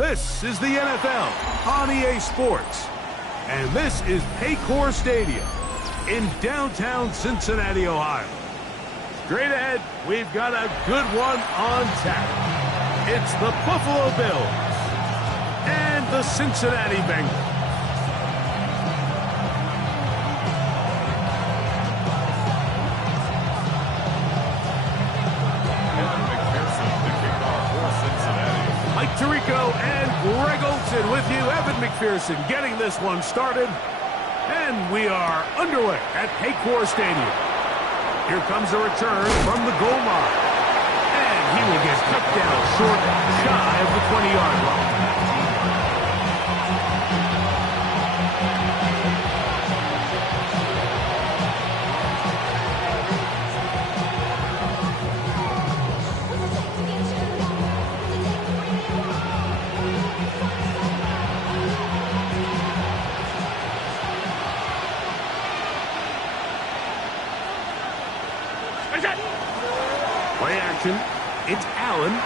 This is the NFL on EA Sports. And this is Paycor Stadium in downtown Cincinnati, Ohio. Straight ahead, we've got a good one on tap. It's the Buffalo Bills and the Cincinnati Bengals. Mike Tirico and Greg Olsen with you. Evan McPherson getting this one started. And we are underway at Paycor Stadium. Here comes a return from the goal line. And he will get cut down short, shy of the 20-yard line. Play action. It's Allen.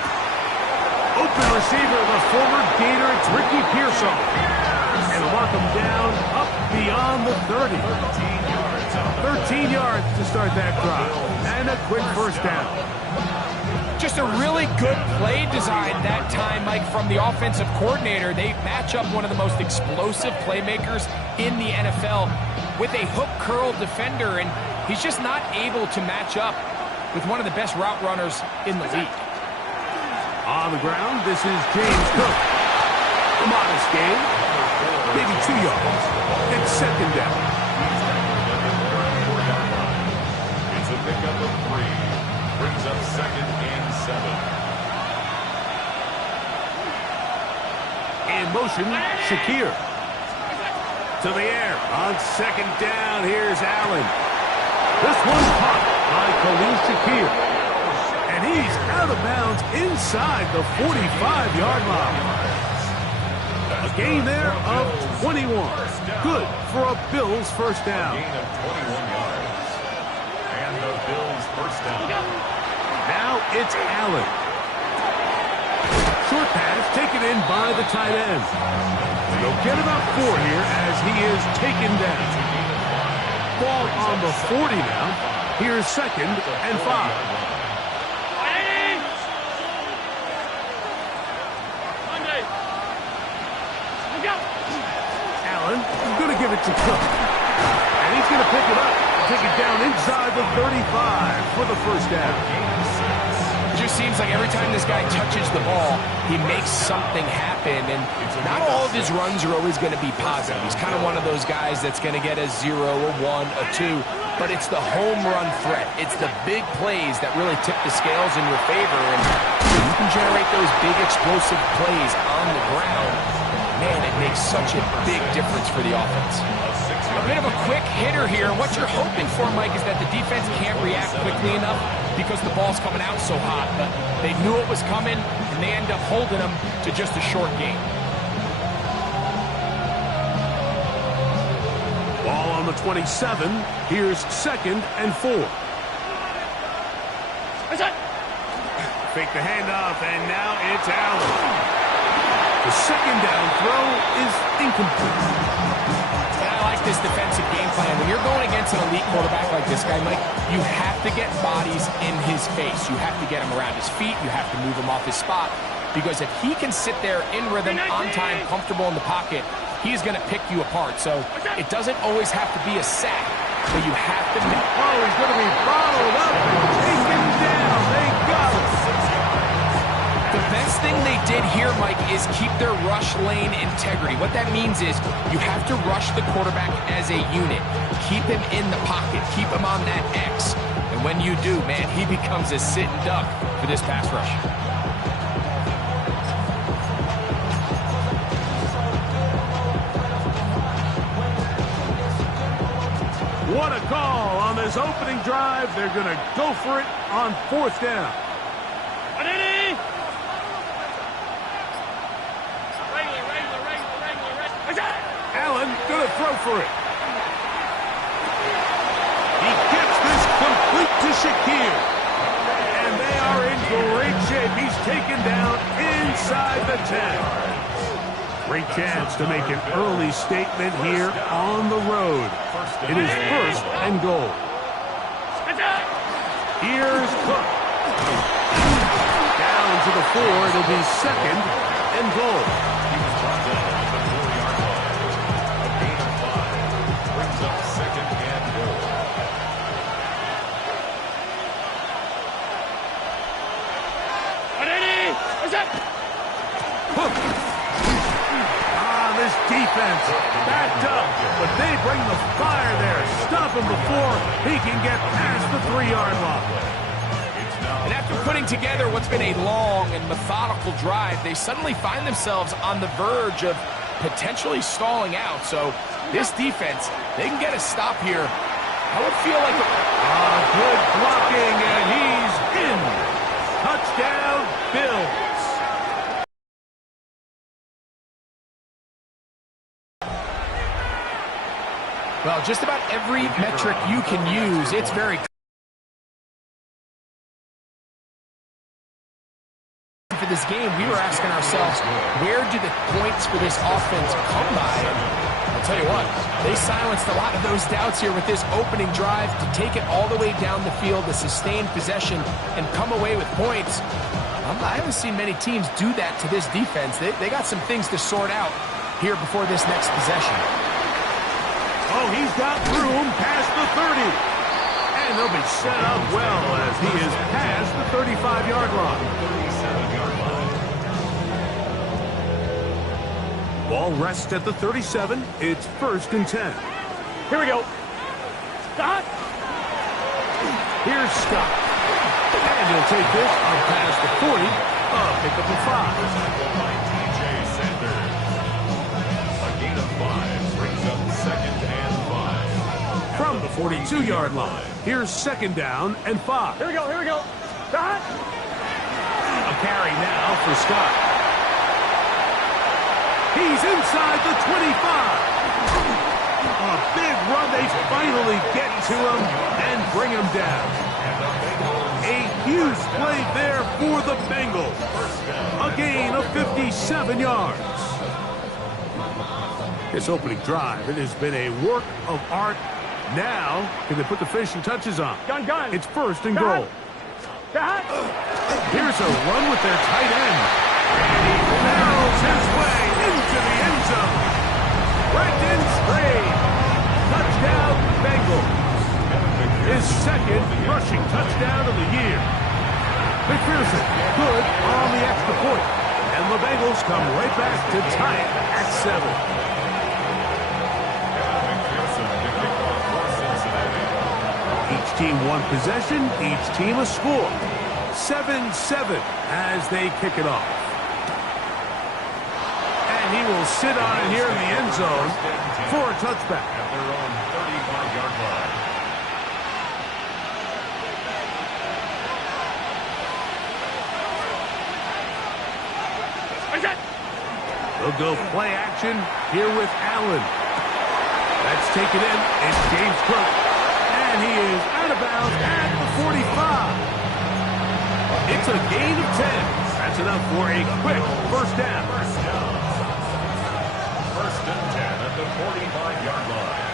Open receiver, the former Gator. It's Ricky Pearsall. And mark him down up beyond the 30. 13 yards to start that drive. And a quick first down. Just a really good play design that time, Mike, from the offensive coordinator. They match up one of the most explosive playmakers in the NFL with a hook curl defender, and he's just not able to match up with one of the best route runners in the league. On the ground, this is James Cook. A modest gain, maybe 2 yards. It's second down. It's a pickup of 3. Brings up 2nd and 7. In motion, Shakir. To the air. On second down, here's Allen. This one's caught by Khalil Shakir. And he's out of bounds inside the 45-yard line. A gain there of 21. Good for a Bills first down. Gain of 21 yards. And the Bills first down. Now it's Allen. Short pass taken in by the tight end. They'll get about 4 here as he is taken down. Ball on the 40 now. Here's 2nd and 5. Allen is going to give it to Cook. And he's going to pick it up. Take it down inside the 35 for the first down. It just seems like every time this guy touches the ball, he makes something happen. And not all of his runs are always going to be positive. He's kind of one of those guys that's going to get a 0, a 1, a 2. But it's the home run threat. It's the big plays that really tip the scales in your favor. And you can generate those big explosive plays on the ground. Man, it makes such a big difference for the offense. A bit of a quick hitter here. What you're hoping for, Mike, is that the defense can't react quickly enough because the ball's coming out so hot. But they knew it was coming, and they end up holding them to just a short gain. Ball on the 27. Here's 2nd and 4. Fake the handoff, and now it's Allen. The second down throw is incomplete. And I like this defensive game plan. When you're going against an elite quarterback like this guy, Mike, you have to get bodies in his face. You have to get him around his feet. You have to move him off his spot. Because if he can sit there in rhythm, on time, comfortable in the pocket, he's going to pick you apart. So it doesn't always have to be a sack, but you have to make. Oh, he's going to be bottled up and taken down. They got it. The best thing they did here, Mike, is keep their rush lane integrity. What that means is you have to rush the quarterback as a unit. Keep him in the pocket. Keep him on that X. And when you do, man, he becomes a sitting duck for this pass rush. What a call on this opening drive. They're going to go for it on 4th down. Allen going to throw for it. He gets this complete to Shakir. And they are in great shape. He's taken down inside the 10. Great chance to make an early statement here on the road. It is first and goal. Here's Cook. Down to the 4. It'll be second and goal. He was brought down at the 4-yard line. A gain of 5 brings up second and goal. Cook. This defense backed up, but they bring the fire there. Stop him before he can get past the 3-yard line. And after putting together what's been a long and methodical drive, they suddenly find themselves on the verge of potentially stalling out. So this defense, they can get a stop here. I would feel like good blocking, and he's in. Touchdown, Bills. Well, just about every metric you can use, it's very for this game. We were asking ourselves, where do the points for this offense come by? And I'll tell you what, they silenced a lot of those doubts here with this opening drive to take it all the way down the field, to sustain possession, and come away with points. I haven't seen many teams do that to this defense. They got some things to sort out here before this next possession. Oh, he's got room past the 30. And they'll be set up well as he is past the 35-yard line. 37-yard line. Ball rests at the 37. It's first and 10. Here we go. Scott. Here's Scott. And he'll take this up past the 40. Pick up the 5. TJ Sanders. A gain of 5 brings up second and 5. From the 42-yard line, here's second down and 5. Here we go, here we go. Scott. A carry now for Scott. He's inside the 25. A big run. They finally get to him and bring him down. A huge play there for the Bengals. A gain of 57 yards. This opening drive, it has been a work of art. Now, can they put the finishing touches on? Gun. It's first and goal. Scott. Here's a run with their tight end. And he barrels his way into the end zone. Brendan Strain. Touchdown, Bengals. His second rushing touchdown of the year. McPherson, good on the extra point. And the Bengals come right back to tie it at 7. Each team one possession, each team a score. 7-7 as they kick it off. And he will sit on it here in the end zone for a touchback. At their own 35-yard line. They'll go play action here with Allen. That's taken in. It's James Cook. And he is out of bounds at the 45. It's a gain of 10. That's enough for a quick first down. First and 10 at the 45-yard line.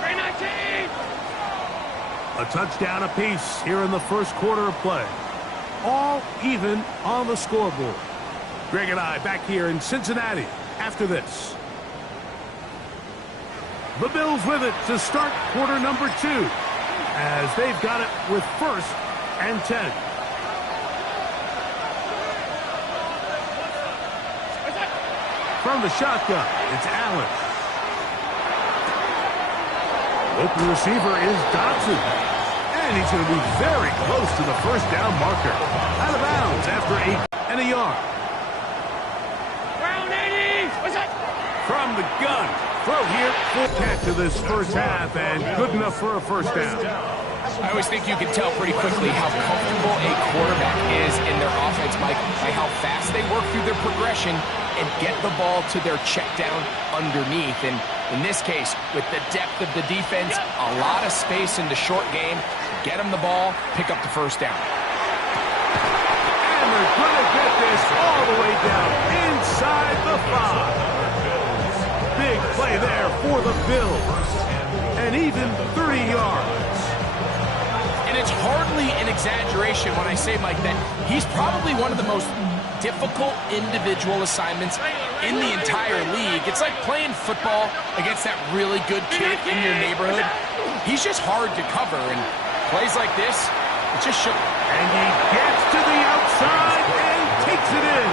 319. A touchdown apiece here in the first quarter of play. All even on the scoreboard. Greg and I back here in Cincinnati after this. The Bills with it to start quarter number 2 as they've got it with first and 10. From the shotgun, it's Allen. Open receiver is Dotson. And he's going to be very close to the first down marker. Out of bounds after 8 and a yard. Round 80. What's that? From the gun. Throw here. Full catch of this first half and good enough for a first down. I always think you can tell pretty quickly how comfortable a quarterback is in their offense, Mike, by how fast they work through their progression and get the ball to their check down underneath. And in this case, with the depth of the defense, a lot of space in the short game, get them the ball, pick up the first down. And they're going to get this all the way down inside the 5. Big play there for the Bills. And even 30 yards. And it's hardly an exaggeration when I say, Mike, that he's probably one of the most difficult individual assignments in the entire league. It's like playing football against that really good kid in your neighborhood. He's just hard to cover, and plays like this, it just shows. And he gets to the outside and takes it in.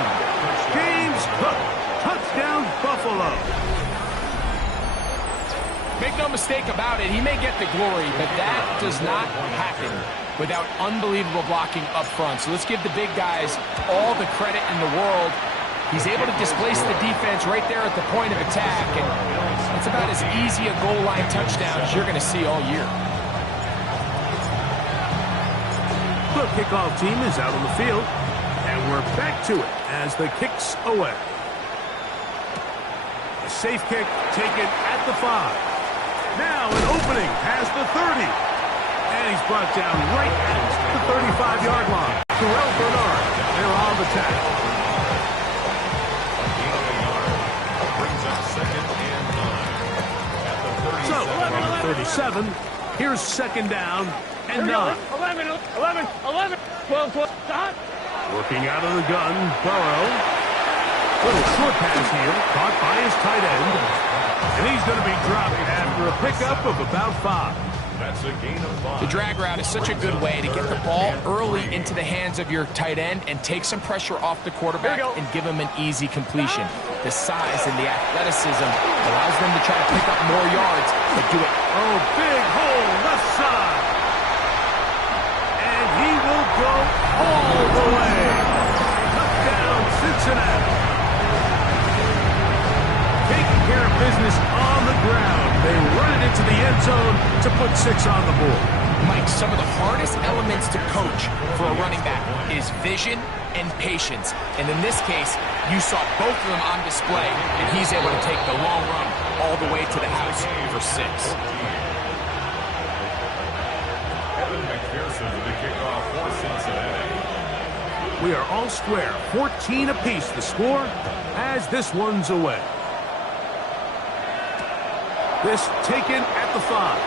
James Cook, touchdown Buffalo. Make no mistake about it, he may get the glory, but that does not happen without unbelievable blocking up front. So let's give the big guys all the credit in the world. He's able to displace the defense right there at the point of attack, and it's about as easy a goal line touchdown as you're going to see all year. The kickoff team is out on the field, and we're back to it as the kick's away. A safe kick taken at the 5. Now an opening past the 30. And he's brought down right at the 35-yard line. Terrell Bernard, they're on the tackle. Brings up second and 9. At the 37. So, 37, here's second down and 9. 11, 11, 11, 12, 12, stop. Working out of the gun, Burrow. Little short pass here, caught by his tight end. And he's going to be dropped after a pickup of about 5. That's a gain of 5. The drag route is such a good way to get the ball early into the hands of your tight end and take some pressure off the quarterback and give him an easy completion. The size and the athleticism allows them to try to pick up more yards, but do it. Oh, big hole left side. And he will go all the way. Touchdown, Cincinnati. Taking care of business on the ground. They run it into the end zone to put 6 on the board. Mike, some of the hardest elements to coach for a running back is vision and patience. And in this case, you saw both of them on display, and he's able to take the long run all the way to the house for 6. Evan McPherson with the kickoff for Cincinnati. We are all square. 14 apiece the score as this one's away. This taken at the 5.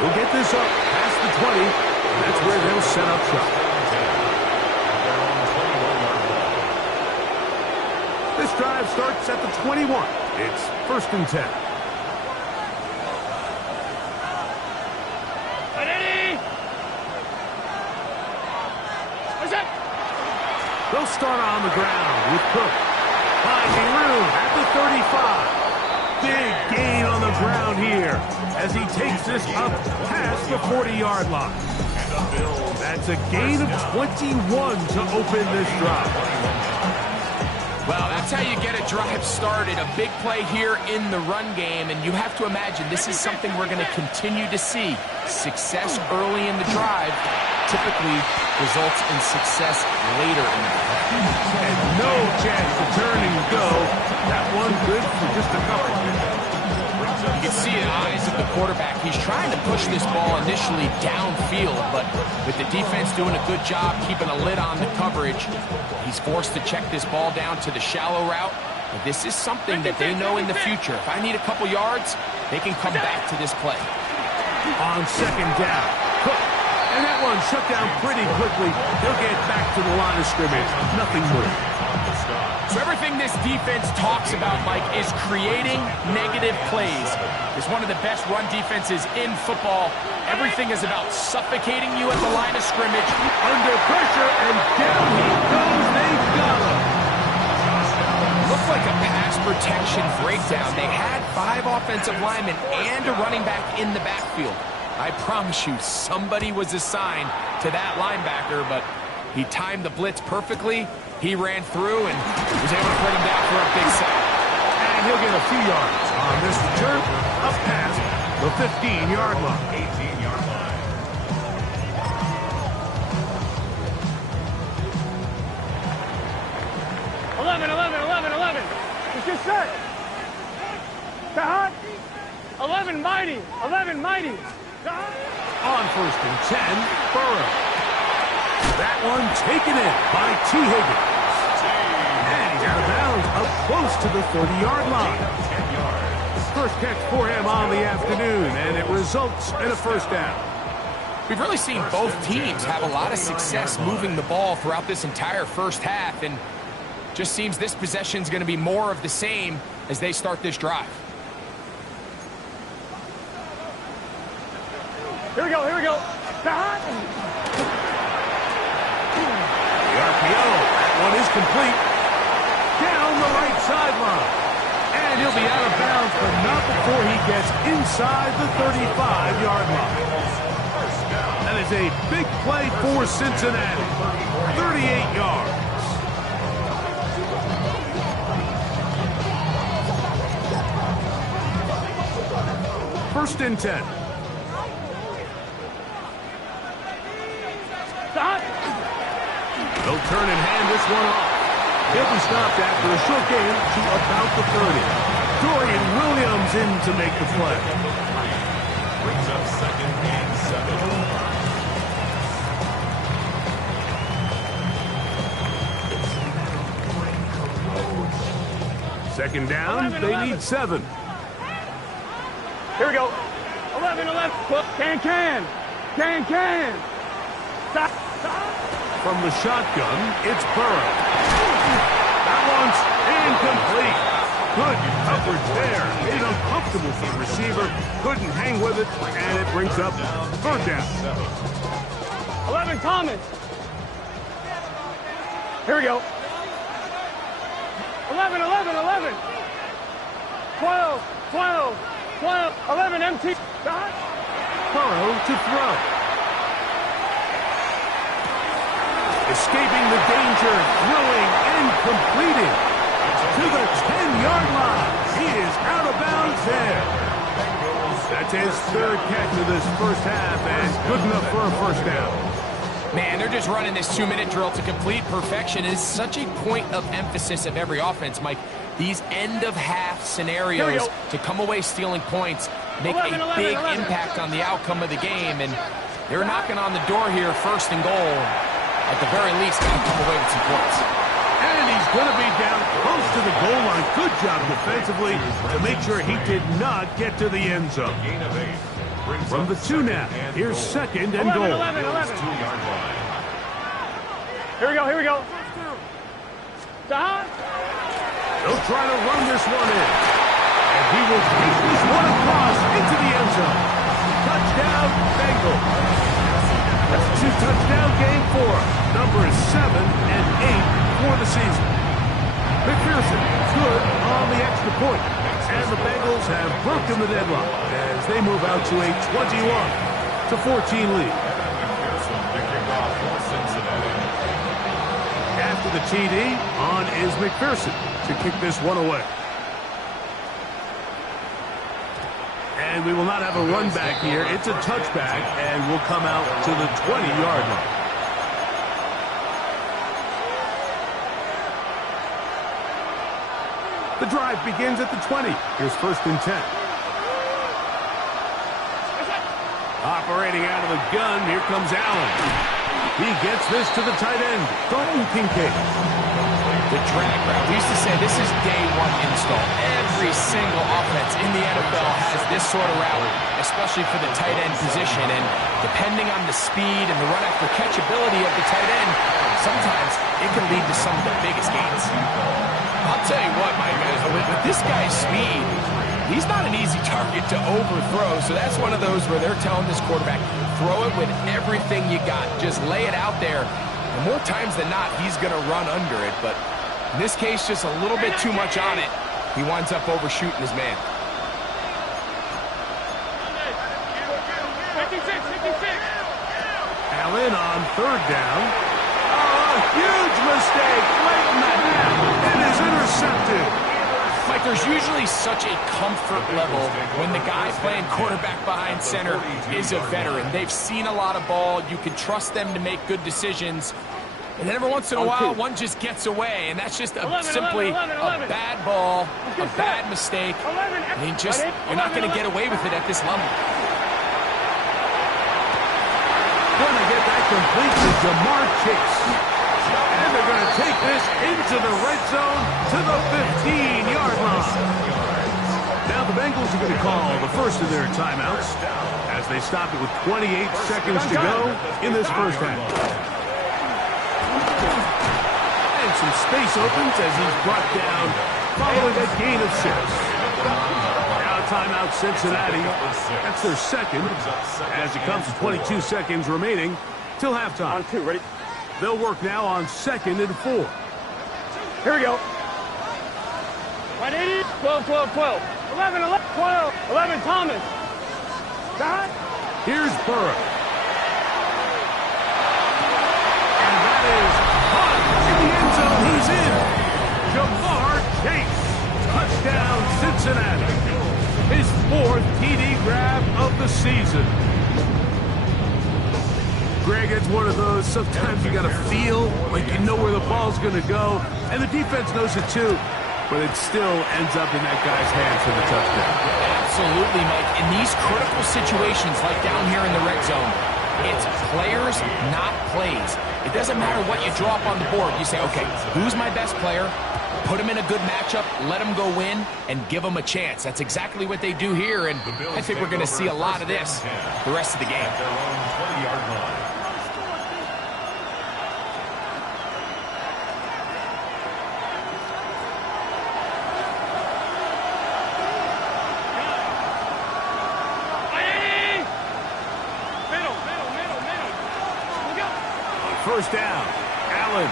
We'll get this up past the 20. And that's where they'll set up shop. This drive starts at the 21. It's 1st and 10. Ready? What's up? They'll start on the ground with Cook. Finding room at the 35. Big gain on the ground here as he takes this up past the 40-yard line. That's a gain of 21 to open this drive. Well, that's how you get a drive started. A big play here in the run game, and you have to imagine this is something we're going to continue to see. Success early in the drive typically results in success later in the drive. And no chance to turn and go. That one good for just a couple. You can see in the eyes of the quarterback, he's trying to push this ball initially downfield, but with the defense doing a good job keeping a lid on the coverage, he's forced to check this ball down to the shallow route. But this is something that they know in the future. If I need a couple yards, they can come back to this play. On second down, Cook. And that one shut down pretty quickly. He'll get back to the line of scrimmage. Nothing more. So everything this defense talks about, Mike, is creating negative plays. It's one of the best run defenses in football. Everything is about suffocating you at the line of scrimmage. Under pressure, and down he goes. They've got him. Looked like a pass protection breakdown. They had 5 offensive linemen and a running back in the backfield. I promise you, somebody was assigned to that linebacker, but he timed the blitz perfectly. He ran through and was able to put him down for a big sack. And he'll get a few yards on this return up past the 15-yard line. 18-yard line. 11. It's just set. Tahat. 11 mighty. 11 mighty. Tahat. On 1st and 10, Burrow. That one taken in by T. Higgins. And he's out of bounds up close to the 30-yard line. 10 yards. First catch for him on the afternoon, and it results in a first down. We've really seen both teams have a lot of success moving the ball throughout this entire first half, and just seems this possession is going to be more of the same as they start this drive. Here we go, here we go. Stop. The RPO, that one is complete. Down the right sideline. And he'll be out of bounds, but not before he gets inside the 35-yard line. That is a big play for Cincinnati. 38 yards. First and 10. Stop. They'll turn and hand this one off. He'll be stopped after a short gain to about the 30. Dorian Williams in to make the play. Brings up second and 7. Second down, they need 7. Here we go. 11, 11. Can. Stop. From the shotgun, it's Burrow. That one's incomplete. Good coverage there. Made it uncomfortable for the receiver. Couldn't hang with it, and it brings up third down. 11, Thomas. Here we go. 11, 12, 11, empty. Stop. Burrow to throw. Escaping the danger, throwing and completing to the 10-yard line. He is out of bounds there. That's his third catch of this first half, and good enough for a first down. Man, they're just running this 2-minute drill to complete perfection. It is such a point of emphasis of every offense, Mike. These end-of-half scenarios to come away stealing points make a big impact on the outcome of the game, and they're knocking on the door here, first and goal. At the very least, got to come away with some points. And he's going to be down close to the goal line. Good job defensively to make sure he did not get to the end zone. Gain of 8. Brings From up the 2 now, here's second and goal. 11. 2-yard line. Here we go. Stop. They'll try to run this one in. And he will take this one across into the end zone. Touchdown, Bengals. That's a 2-touchdown game for him. Number is 7 and 8 for the season. McPherson good on the extra point. And the Bengals have broken the deadlock as they move out to a 21-14 lead. McPherson picking off for Cincinnati. After the TD, on is McPherson to kick this one away. And we will not have a run back here. It's a touchback, and will come out to the 20-yard line. The drive begins at the 20. Here's first and 10. Operating out of the gun, here comes Allen. He gets this to the tight end, Dalton Kincaid. The drag route. We used to say this is day one install. Every single offense in the NFL has this sort of route, especially for the tight end position. And depending on the speed and the run after catch ability of the tight end, sometimes it can lead to some of the biggest gains. I'll tell you what, Mike, with this guy's speed, he's not an easy target to overthrow. So that's one of those where they're telling this quarterback, throw it with everything you got. Just lay it out there. And more times than not, he's going to run under it. But in this case, just a little bit too much on it. He winds up overshooting his man. 56. Allen on third down. Oh, a huge mistake late in the half. It is intercepted. Mike, there's usually such a comfort level when the guy playing quarterback behind center is a veteran. They've seen a lot of ball. You can trust them to make good decisions. And then every once in a while, one just gets away, and that's just simply a bad ball, a bad mistake. I mean, you're not going to get away with it at this level. Going to get that complete to Ja'Marr Chase. And they're going to take this into the red zone to the 15-yard line. Now the Bengals are going to call the first of their timeouts as they stop it with 28 seconds to go in this first half. And some space opens as he's brought down following a gain of 6. Now timeout Cincinnati. That's their second as it comes to 22 seconds remaining till halftime. On 2, ready? They'll work now on 2nd and 4. Here we go. 180, 12, 12, 12. 11, 11, 12, 11, Thomas. Got it? Here's Burrow. And that is caught in the end zone. He's in. Ja'Marr Chase. Touchdown, Cincinnati. His 4th TD grab of the season. Greg, it's one of those, sometimes you got to feel like you know where the ball's going to go, and the defense knows it too, but it still ends up in that guy's hands for the touchdown. Absolutely, Mike. In these critical situations, like down here in the red zone, it's players, not plays. It doesn't matter what you draw up on the board. You say, okay, who's my best player? Put him in a good matchup, let him go win, and give him a chance. That's exactly what they do here, and I think we're going to see a lot of this the rest of the game. Their own 20-yard line. First down, Allen.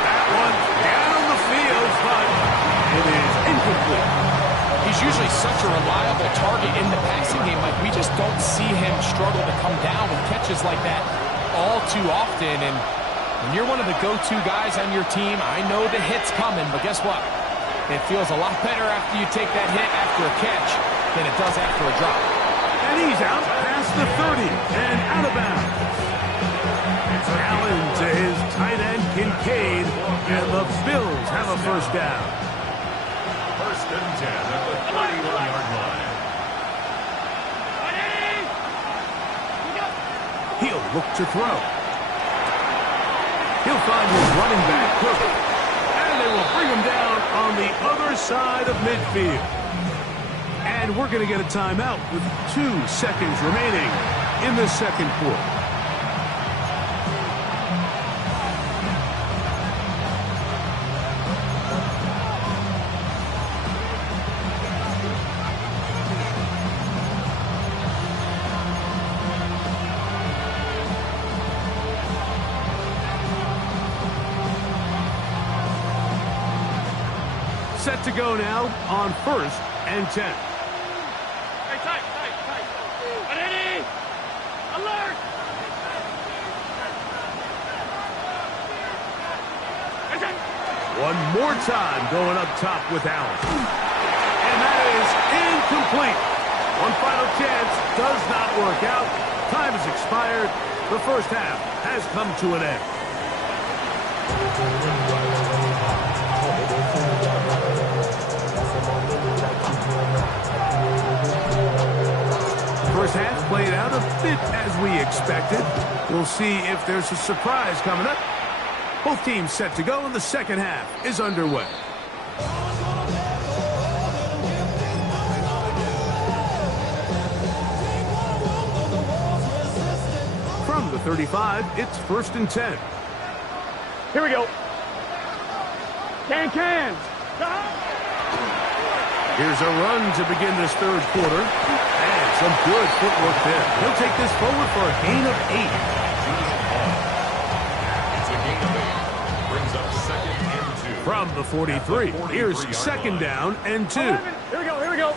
That one down the field, but it is incomplete. He's usually such a reliable target in the passing game. Like, we just don't see him struggle to come down with catches like that all too often. And when you're one of the go-to guys on your team, I know the hit's coming, but guess what? It feels a lot better after you take that hit after a catch than it does after a drop. And he's out past the 30 and out of bounds. Allen to his tight end, Kincaid, and the Bills have a first down. 1st and 10 at the 31-yard line. He'll look to throw. He'll find his running back, Cook. And they will bring him down on the other side of midfield. And we're going to get a timeout with 2 seconds remaining in the second quarter. Set to go now on 1st and 10. Tight. Ready? Alert! One more time going up top with Allen. And that is incomplete. One final chance does not work out. Time has expired. The first half has come to an end. First half played out a bit as we expected. We'll see if there's a surprise coming up. Both teams set to go, and the second half is underway. From the 35, it's 1st and 10. Here we go. Can. Here's a run to begin this third quarter. And some good footwork there. He'll take this forward for a gain of 8. It's a gain of 8. Brings up 2nd and 2. From the 43, here's 2nd down and 2. 11. Here we go.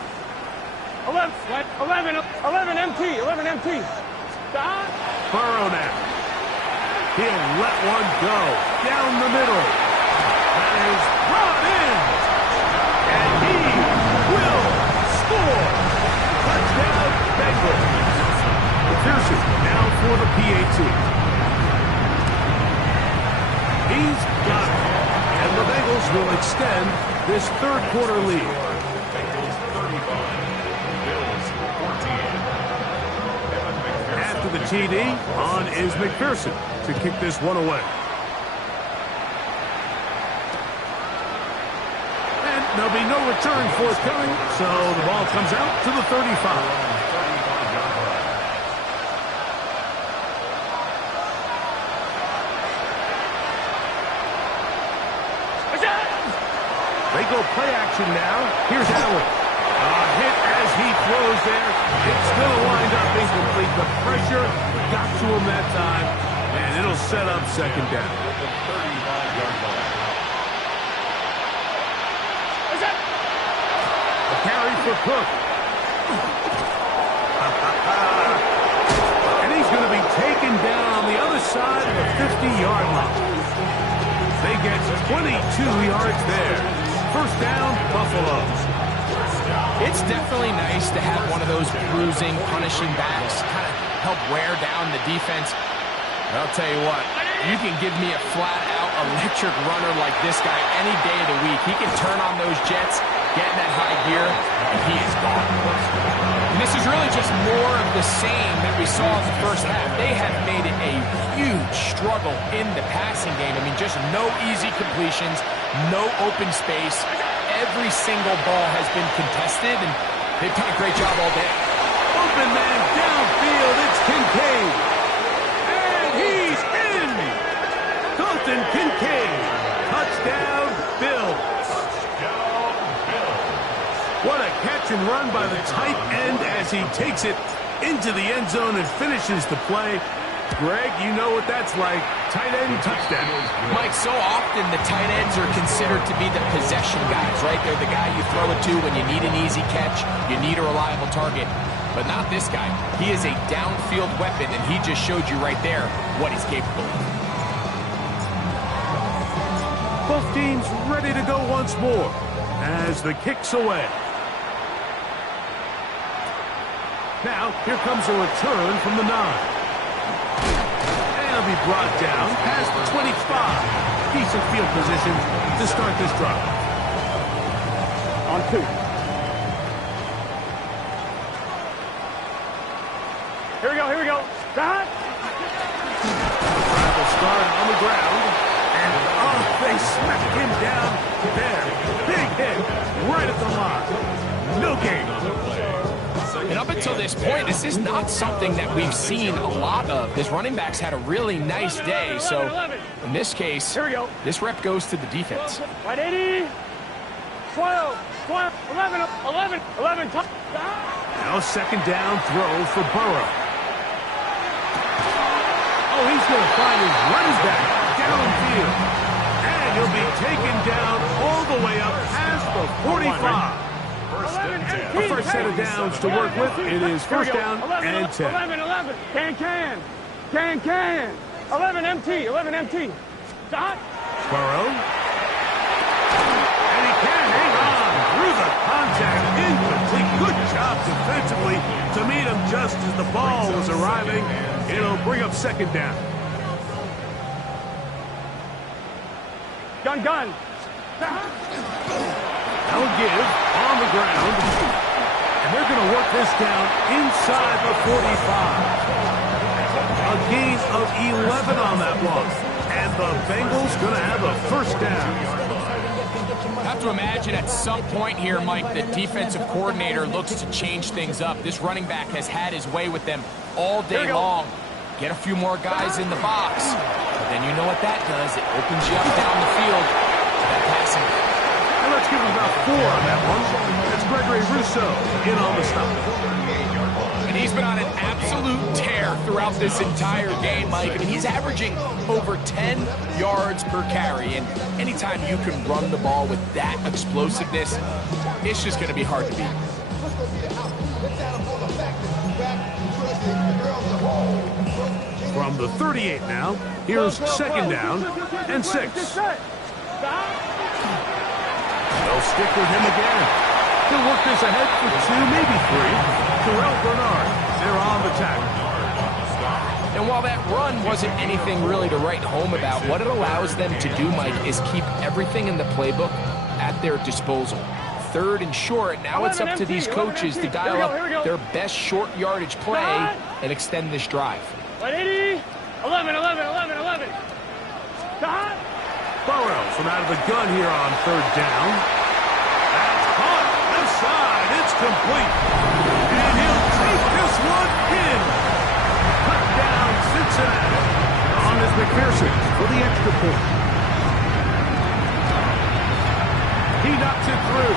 11 MT. Stop. Burrow now. He'll let one go down the middle. That is brought in. And he will score. Touchdown, Bengals. McPherson now for the PAT. He's got it. And the Bengals will extend this third quarter lead. Bengals 35, Bills 14. to the TD. On is McPherson to kick this one away. And there'll be no return forthcoming, so the ball comes out to the 35. They go play action now. Here's Allen. Hit as he throws there. It's going to wind up incomplete. The pressure got to him that time, and it'll set up second down. A carry for Cook. And he's going to be taken down on the other side of the 50-yard line. They get 22 yards there. First down, Buffalo. It's definitely nice to have one of those bruising, punishing backs kind of help wear down the defense. But I'll tell you what, you can give me a flat-out electric runner like this guy any day of the week. He can turn on those jets, get in that high gear, and he is gone. And this is really just more of the same that we saw in the first half. They have made it a huge struggle in the passing game. I mean, just no easy completions, no open space. Every single ball has been contested, and they've done a great job all day. Open man downfield, it's Kincaid. And he's in! Dalton Kincaid. Touchdown, Bills. What a catch and run by the tight end as he takes it into the end zone and finishes the play. Greg, you know what that's like. Tight end touchdown. Mike, so often the tight ends are considered to be the possession guys, right? They're the guy you throw it to when you need an easy catch, you need a reliable target. But not this guy. He is a downfield weapon, and he just showed you right there what he's capable of. Both teams ready to go once more as the kick's away. Now, here comes a return from the 9. He'll be brought down past the 25. Decent field position to start this drive. On 2. Here we go, here we go. Drive will start on the ground. And they smack him down there. Big hit right at the line. No gain. And up until this point, this is not something that we've seen a lot of. His running backs had a really nice day, so in this case, this rep goes to the defense. Right 80, 12, 11, 11. Now second down throw for Burrow. Oh, he's going to find his running back downfield. And he'll be taken down all the way up past the 45. A first set of downs to work with. It is first down and 10. 11. Can. 11 MT. Dot. Burrow. And he can hang on through the contact. Incomplete. Good job defensively to meet him just as the ball was arriving. It'll bring up second down. Gun. They'll give on the ground. And they're going to work this down inside the 45. A gain of 11 on that one. And the Bengals going to have a first down. I have to imagine at some point here, Mike, the defensive coordinator looks to change things up. This running back has had his way with them all day long. Get a few more guys in the box. But then you know what that does. It opens you up down the field to that passing. And let's give him about 4 on that one. It's Gregory Rousseau in on the stop. And he's been on an absolute tear throughout this entire game, Mike. I mean, he's averaging over 10 yards per carry. And anytime you can run the ball with that explosiveness, it's just going to be hard to beat. From the 38 now, here's second down and 6. They'll stick with him again. He'll work this ahead for 2, maybe 3. Terrell Bernard, they're on the tackle. And while that run wasn't anything really to write home about, what it allows them to do, Mike, is keep everything in the playbook at their disposal. 3rd and short. Now it's up to these coaches to dial up their best short yardage play and extend this drive. 180, 11, 11, 11, 11. Burrow from out of the gun here on 3rd down. That's caught. Left side. It's complete. And he'll take this one in. Touchdown, Cincinnati. On is McPherson for the extra point. He knocks it through.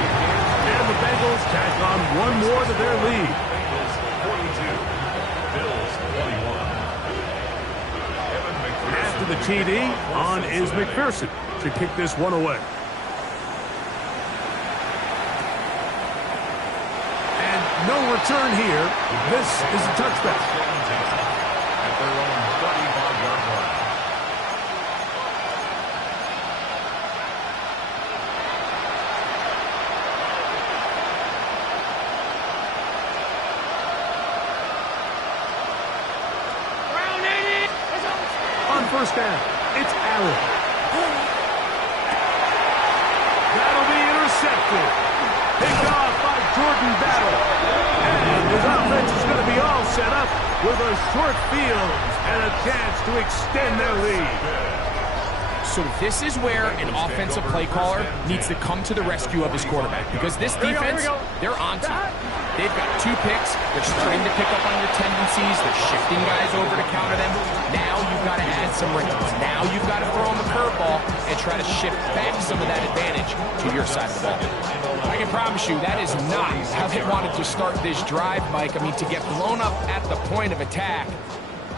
And the Bengals tack on one more to their lead. Bengals 42, Bills 21. After the TD, on is McPherson to kick this one away. And no return here. This is a touchback. At their own 35-yard line. Round 80. On 1st down, it's Allen. That'll be intercepted. Picked off by Jordan Battle. And his offense is going to be all set up with a short field and a chance to extend their lead. So this is where an offensive play caller needs to come to the rescue of his quarterback, because this defense, they're onto you. They've got 2 picks. They're starting to pick up on your tendencies. They're shifting guys over to counter them. Now you've got to add some wrinkles. Now you've got to throw them the curveball and try to shift back some of that advantage to your side of the ball. I can promise you that is not how they wanted to start this drive, Mike. I mean, to get blown up at the point of attack,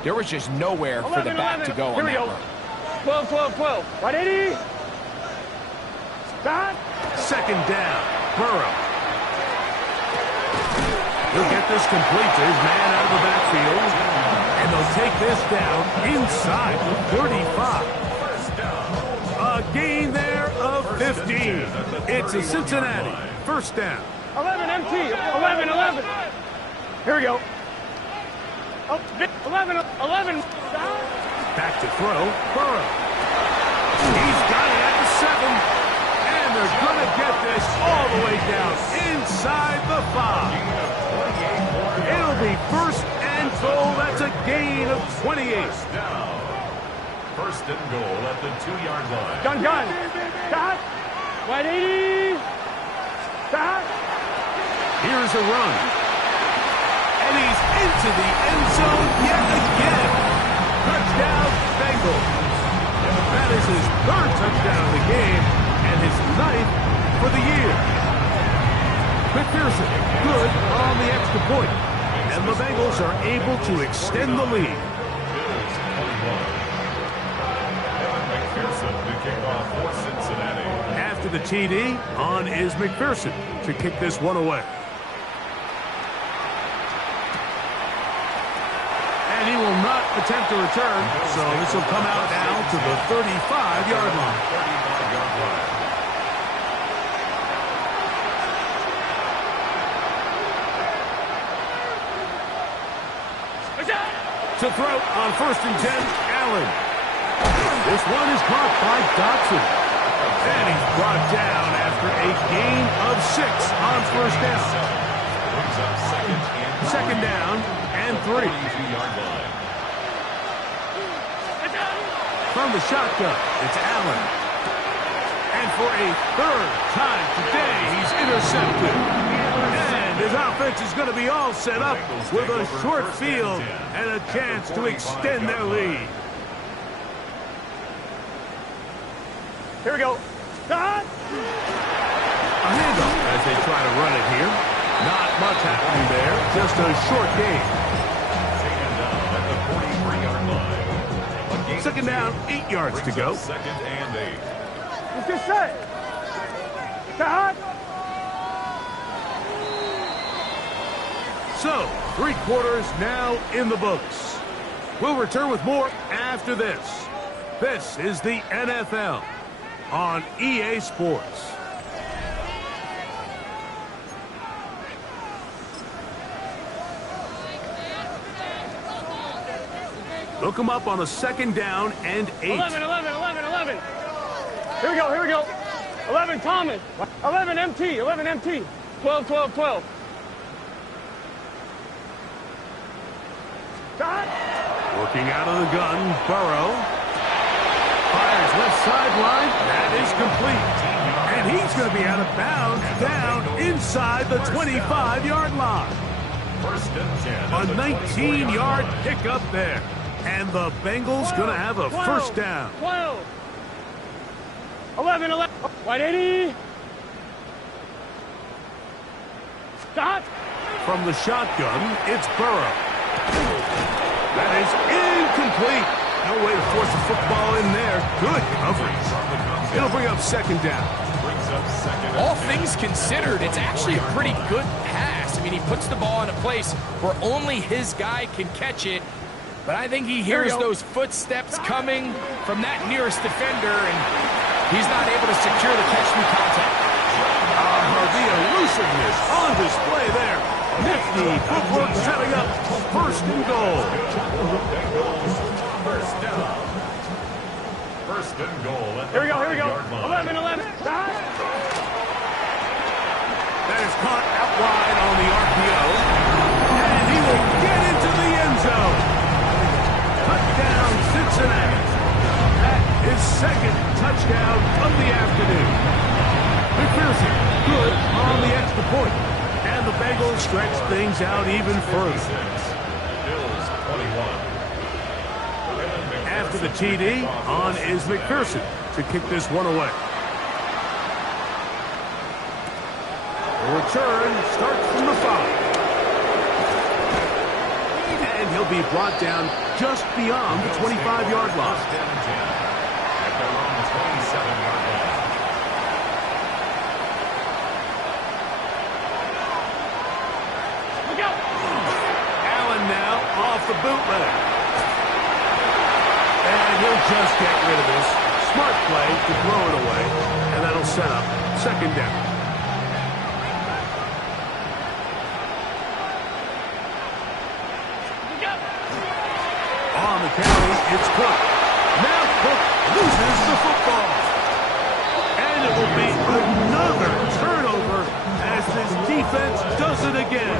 there was just nowhere for the back to go on that run. 12, 12, 12. 180. Stop. 2nd down, Burrow. He'll get this complete to his man out of the backfield. And they'll take this down inside the 35. A gain there of 15. It's a Cincinnati 1st down. 11 MT. 11, 11. Here we go. Oh, 11, 11. Stop. Back to throw, Burrow. He's got it at the 7. And they're going to get this all the way down inside the 5. It'll be 1st and goal. That's a gain of 28. 1st and goal at the 2-yard line. Gun. Stop. 180. Stop. Here's a run. And he's into the end zone yet again. Touchdown, Bengals. That is his 3rd touchdown of the game and his 9th for the year. McPherson, good on the extra point. And the Bengals are able to extend the lead. Bills 21. Evan McPherson to kick off for Cincinnati. After the TD, on is McPherson to kick this one away. And he will not attempt to return, so this will come out now to the 35-yard line. 35-yard line. To throw on 1st and 10, Allen. This one is caught by Dotson. And he's brought down after a gain of 6 on 1st down. Brings up 2nd down and 3. 3-yard line. From the shotgun, it's Allen. And for a 3rd time today, he's intercepted. And his offense is going to be all set up with a short field and a chance to extend their lead. Here we go. Stop. A handoff as they try to run it here. Not much happening there, just a short gain. Taken down at the 43-yard line. 2nd down, 8 yards to go. 2nd and 8. Let's get set. Stop. So, 3 quarters now in the books. We'll return with more after this. This is the NFL on EA Sports. Look him up on a 2nd down and 8. 11, 11, 11, 11. Here we go. 11 Thomas. 11 MT. 11 MT. 12, 12, 12. Shot. Working out of the gun, Burrow. Fires left sideline. That is complete. And he's going to be out of bounds down inside the 25-yard line. First and 10. A 19-yard pickup there. And the Bengals going to have a 12, first down. 12. 11, 11. White 80. Shot. From the shotgun, it's Burrow. That is incomplete. No way to force the football in there. Good coverage. It'll bring up second down. All things considered, it's actually a pretty good pass. I mean, he puts the ball in a place where only his guy can catch it. But I think he hears those footsteps coming from that nearest defender, and he's not able to secure the catch through contact. The elusiveness on display there. Nifty footwork setting up first and goal. First down. First and goal at the Here we go, here we go. 5-yard line. 11, 11. Shot. That is caught out wide on the RPO. And he will get into the end zone. Touchdown, Cincinnati. That is second touchdown of the afternoon. McPherson, good on the extra point. And the Bengals stretch things out even further. Bills 21. After the TD, on is McPherson to kick this one away. The return starts from the 5. And he'll be brought down just beyond the 25-yard line. First and 10 at their own 27-yard line. Look out. Allen now off the bootleg. And he'll just get rid of this. Smart play to throw it away. And that'll set up second down. Look out. On the carry, it's Cook. Now Cook loses the football. And it will be another turnover as this defense does it again.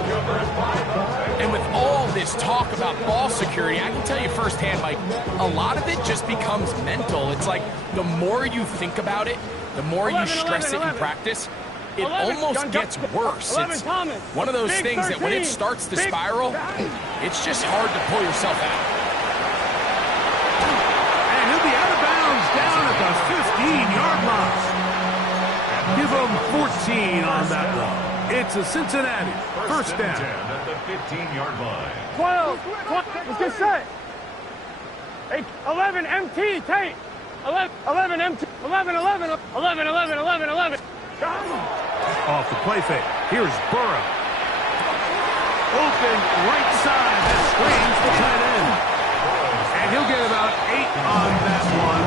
And with all this talk about ball security, I can tell you firsthand, Mike, a lot of it just becomes mental. It's like the more you think about it, the more you 11, stress 11, it in 11. practice, it 11, almost John gets Johnson. worse. 11, It's Thomas. one of those Big things that when it 13. starts to Big spiral, guy. it's just hard to pull yourself out. And he'll be out of bounds down at the 15-yard line. Give him 14 on that one. It's a Cincinnati first and 10 down. at the 15-yard line. 12. Let's get set. 11 MT. Tate. 11 MT. 11, 11. 11, 11, 11, 11. Shot. Off the play fake. Here's Burrow. Open right side. That screens the tight end. And he'll get about 8 on that one.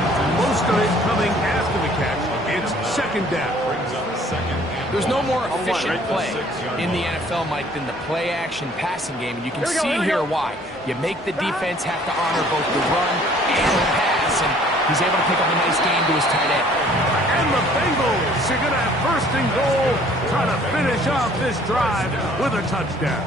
Most of it coming after the catch. It's second down. Brings up second and There's no more goal. efficient Right at the play 6-yard in the line. NFL, Mike, than the play-action passing game. And you can Here we go, see here we here go. why. You make the defense have to honor both the run and the pass, and he's able to pick up a nice game to his tight end. And the Bengals are going to have first and goal, trying to finish off this drive with a touchdown.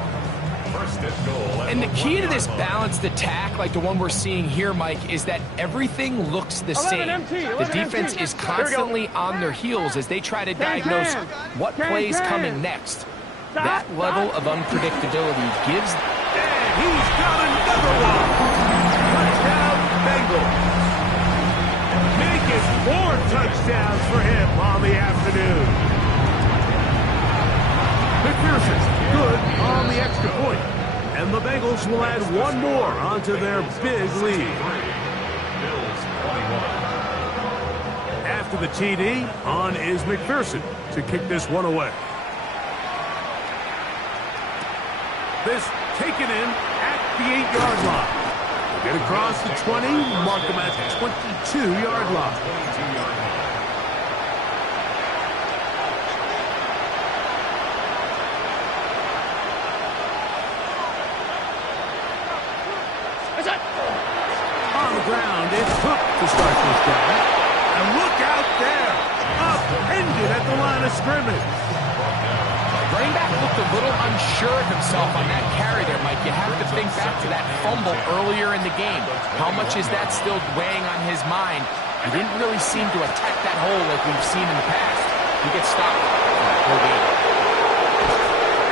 First and goal. at And the the key to this 1-yard line. balanced attack, like the one we're seeing here, Mike, is that everything looks the 11 same. MT, The 11 defense MT. is Here we go. constantly on their heels as they try to diagnose what play's coming next. That level of unpredictability gives And he's got another one. Touchdown, Bengals. Make it 4 touchdowns for him on the afternoon. McPherson, good on the extra point. And the Bengals will add one more onto their big lead. Bills 21. After the TD, on is McPherson to kick this one away. This taken in at the 8-yard line. Get across the 20, mark them at the 22-yard line. 22-yard line. Is that? On the ground, it's Cook to start this down. And look out there. A ended at the line of scrimmage. Running back looked a little unsure of himself on that carry there, Mike. You have to think back to that fumble earlier in the game. How much is that still weighing on his mind? He didn't really seem to attack that hole like we've seen in the past. He gets stopped for that whole game.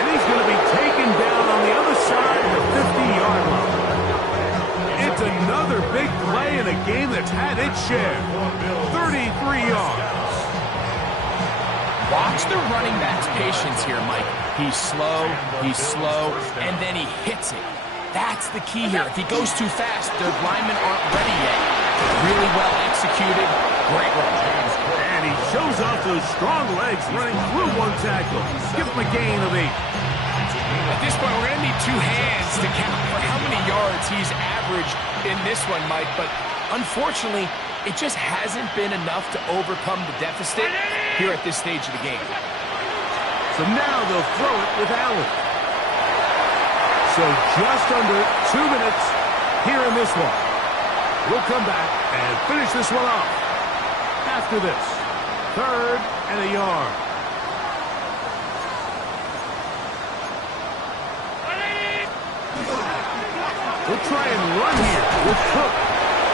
And he's going to be taken down on the other side of the 50-yard line. It's another big play in a game that's had its share. 33 yards. Watch the running back's patience here, Mike. He's slow, and then he hits it. That's the key here. If he goes too fast, their linemen aren't ready yet. Really well executed. Great run. And he shows off those strong legs running through one tackle. Give him a gain of 8. At this point, we're going to need 2 hands to count for how many yards he's averaged in this one, Mike. But unfortunately, it just hasn't been enough to overcome the deficit here at this stage of the game. So now they'll throw it with Allen. So just under 2 minutes here in this one. We'll come back and finish this one off after this. 3rd and a yard. We'll try and run here with Cook.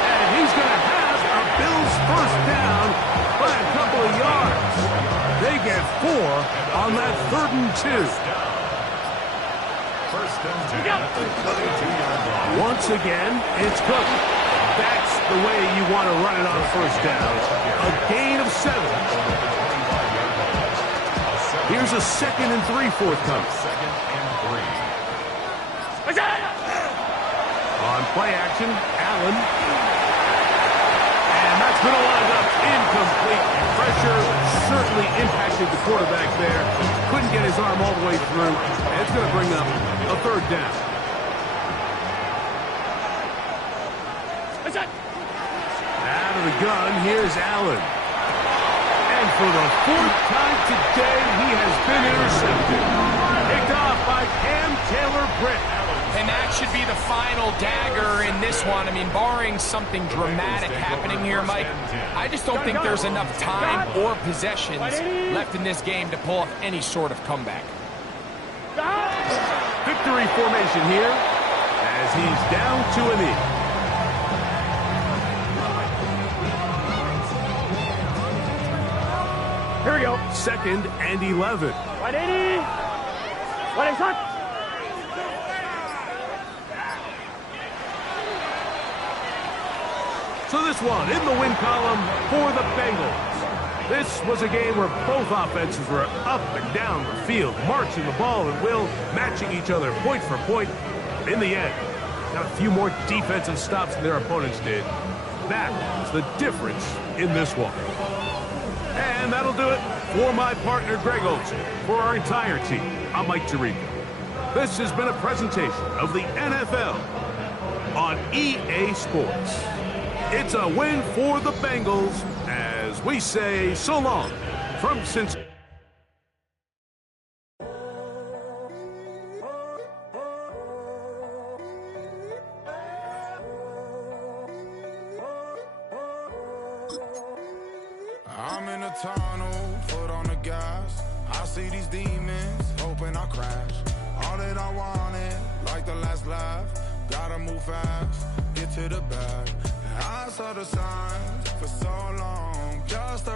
And he's going to have a Bills first down by a couple of yards. They get 4 on that 3rd and 2. First and 10 at the 32-yard line. Once again, it's Cook. That's the way you want to run it on first down. A gain of 7. Here's a 2nd and 3 forthcoming. 2nd and 3. On play action, Allen. And that's going to wind up incomplete. Pressure certainly impacted the quarterback there. Couldn't get his arm all the way through. And it's going to bring up a 3rd down. Out of the gun, here's Allen. And for the 4th time today, he has been intercepted. Picked off by Cam Taylor-Britt. And that should be the final dagger in this one. I mean, barring something dramatic happening here, Mike, I just don't think there's enough time or possessions left in this game to pull off any sort of comeback. Victory formation here as he's down to a knee. Here we go. 2nd and 11. 180. 180. So this one in the win column for the Bengals. This was a game where both offenses were up and down the field, marching the ball at will, matching each other point for point. In the end, got a few more defensive stops than their opponents did. That was the difference in this one. And that'll do it for my partner, Greg Olsen. For our entire team, I'm Mike Tirico. This has been a presentation of the NFL on EA Sports. It's a win for the Bengals as we say so long from Cincinnati. I'm in a tunnel, foot on the gas. I see these demons, hoping I crash. All that I wanted, like the last laugh. Gotta move fast, get to the bag. I saw the signs for so long, just